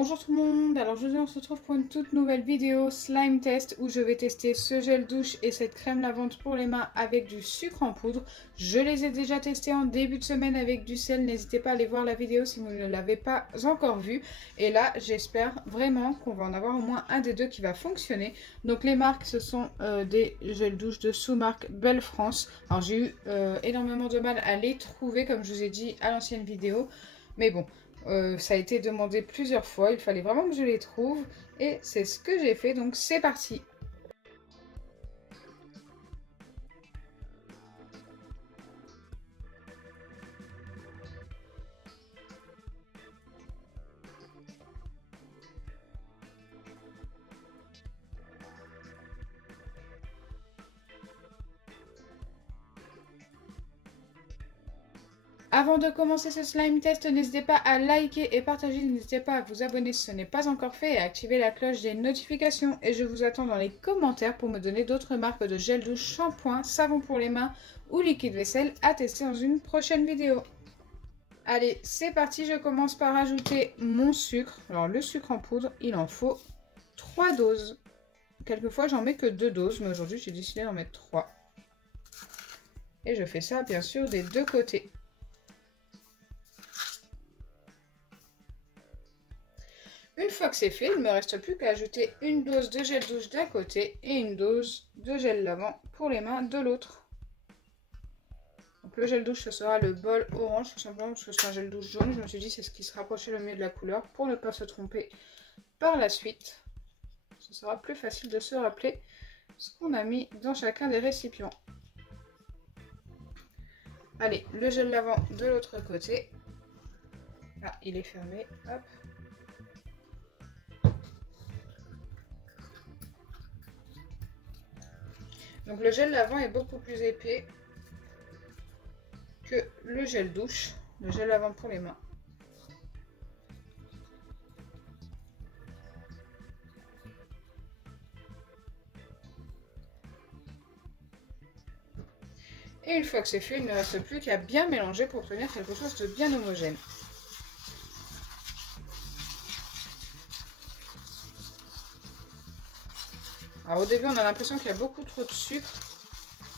Bonjour tout le monde, alors aujourd'hui on se retrouve pour une toute nouvelle vidéo slime test où je vais tester ce gel douche et cette crème lavante pour les mains avec du sucre en poudre. Je les ai déjà testés en début de semaine avec du sel, n'hésitez pas à aller voir la vidéo si vous ne l'avez pas encore vue. Et là j'espère vraiment qu'on va en avoir au moins un des deux qui va fonctionner. Donc les marques ce sont des gels douche de sous-marque Belle France. Alors j'ai eu énormément de mal à les trouver comme je vous ai dit à l'ancienne vidéo, mais bon. Ça a été demandé plusieurs fois, il fallait vraiment que je les trouve et c'est ce que j'ai fait, donc c'est parti. Avant de commencer ce slime test, n'hésitez pas à liker et partager, n'hésitez pas à vous abonner si ce n'est pas encore fait et à activer la cloche des notifications. Et je vous attends dans les commentaires pour me donner d'autres marques de gel douche, shampoing, savon pour les mains ou liquide vaisselle à tester dans une prochaine vidéo. Allez, c'est parti, je commence par ajouter mon sucre. Alors le sucre en poudre, il en faut 3 doses. Quelquefois j'en mets que 2 doses, mais aujourd'hui j'ai décidé d'en mettre 3. Et je fais ça bien sûr des deux côtés. Une fois que c'est fait, il ne me reste plus qu'à ajouter une dose de gel douche d'un côté et une dose de gel lavant pour les mains de l'autre. Donc le gel douche, ce sera le bol orange, tout simplement parce que c'est un gel douche jaune. Je me suis dit c'est ce qui se rapprochait le mieux de la couleur pour ne pas se tromper par la suite. Ce sera plus facile de se rappeler ce qu'on a mis dans chacun des récipients. Allez, le gel lavant de l'autre côté. Ah, il est fermé. Hop. Donc le gel lavant est beaucoup plus épais que le gel douche, le gel lavant pour les mains. Et une fois que c'est fait, il ne reste plus qu'à bien mélanger pour obtenir quelque chose de bien homogène. Alors au début on a l'impression qu'il y a beaucoup trop de sucre,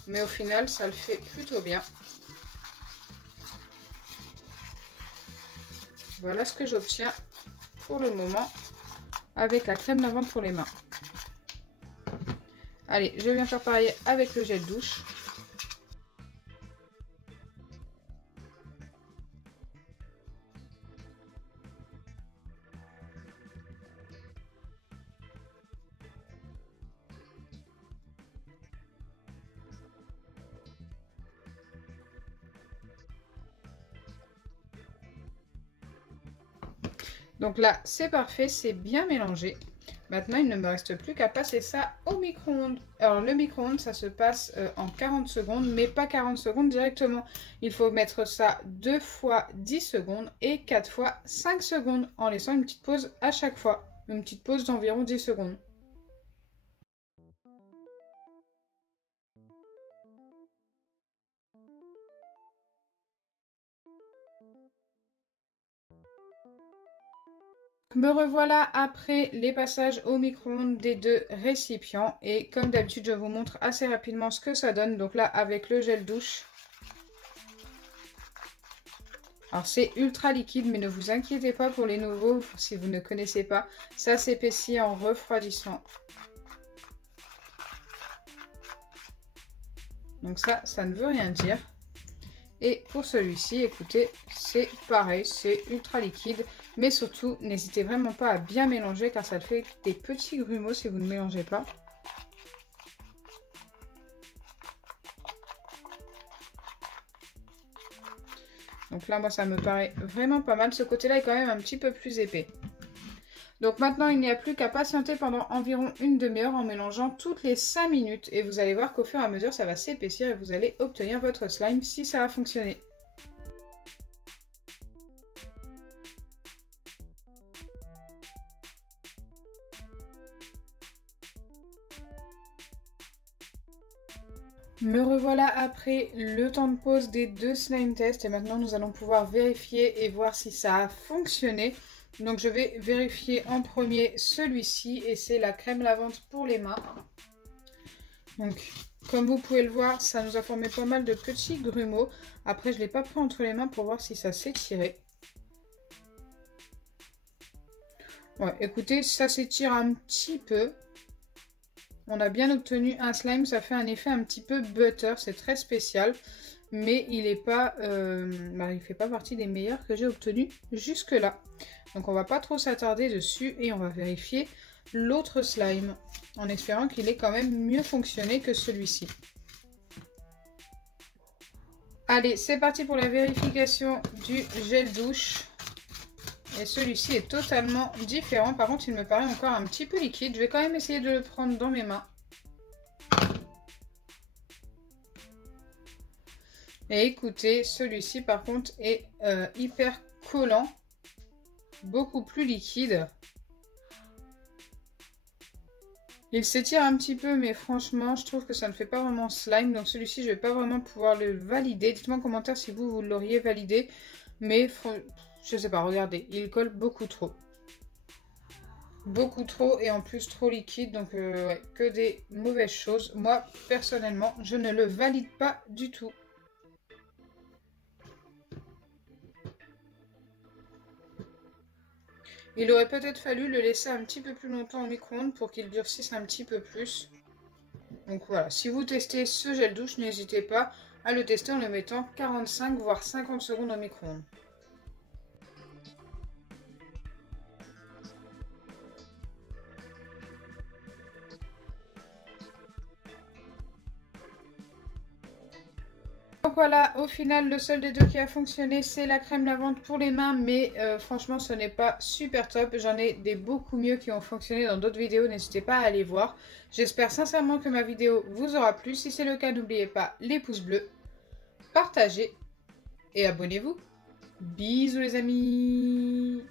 mais au final ça le fait plutôt bien. Voilà ce que j'obtiens pour le moment avec la crème lavante pour les mains. Allez, je viens faire pareil avec le gel douche. Donc là, c'est parfait, c'est bien mélangé. Maintenant, il ne me reste plus qu'à passer ça au micro-ondes. Alors, le micro-ondes, ça se passe en 40 secondes, mais pas 40 secondes directement. Il faut mettre ça 2 fois 10 secondes et 4 fois 5 secondes, en laissant une petite pause à chaque fois. Une petite pause d'environ 10 secondes. Me revoilà après les passages au micro-ondes des deux récipients et comme d'habitude je vous montre assez rapidement ce que ça donne. Donc là avec le gel douche, alors c'est ultra liquide mais ne vous inquiétez pas pour les nouveaux si vous ne connaissez pas, ça s'épaissit en refroidissant. Donc ça ne veut rien dire. Et pour celui-ci, écoutez, c'est pareil, c'est ultra liquide. Mais surtout, n'hésitez vraiment pas à bien mélanger car ça fait des petits grumeaux si vous ne mélangez pas. Donc là, moi, ça me paraît vraiment pas mal. Ce côté-là est quand même un petit peu plus épais. Donc maintenant, il n'y a plus qu'à patienter pendant environ une demi-heure en mélangeant toutes les 5 minutes. Et vous allez voir qu'au fur et à mesure, ça va s'épaissir et vous allez obtenir votre slime si ça a fonctionné. Me revoilà après le temps de pause des deux slime tests et maintenant nous allons pouvoir vérifier et voir si ça a fonctionné. Donc je vais vérifier en premier celui-ci et c'est la crème lavande pour les mains. Donc comme vous pouvez le voir, ça nous a formé pas mal de petits grumeaux. Après je ne l'ai pas pris entre les mains pour voir si ça s'étirait. Ouais, écoutez, ça s'étire un petit peu. On a bien obtenu un slime, ça fait un effet un petit peu butter, c'est très spécial. Mais il est pas, il fait pas partie des meilleurs que j'ai obtenus jusque là. Donc on va pas trop s'attarder dessus et on va vérifier l'autre slime en espérant qu'il ait quand même mieux fonctionné que celui-ci. Allez, c'est parti pour la vérification du gel douche. Et celui-ci est totalement différent. Par contre, il me paraît encore un petit peu liquide. Je vais quand même essayer de le prendre dans mes mains. Et écoutez, celui-ci par contre est hyper collant, beaucoup plus liquide. Il s'étire un petit peu, mais franchement, je trouve que ça ne fait pas vraiment slime. Donc celui-ci, je ne vais pas vraiment pouvoir le valider. Dites-moi en commentaire si vous l'auriez validé. Mais je ne sais pas, regardez, il colle beaucoup trop. Beaucoup trop et en plus trop liquide. Donc ouais, que des mauvaises choses. Moi, personnellement, je ne le valide pas du tout. Il aurait peut-être fallu le laisser un petit peu plus longtemps au micro-ondes pour qu'il durcisse un petit peu plus. Donc voilà, si vous testez ce gel douche, n'hésitez pas à le tester en le mettant 45 voire 50 secondes au micro-ondes. Donc voilà, au final, le seul des deux qui a fonctionné, c'est la crème lavande pour les mains. Mais franchement, ce n'est pas super top. J'en ai des beaucoup mieux qui ont fonctionné dans d'autres vidéos. N'hésitez pas à aller voir. J'espère sincèrement que ma vidéo vous aura plu. Si c'est le cas, n'oubliez pas les pouces bleus, partagez et abonnez-vous. Bisous les amis!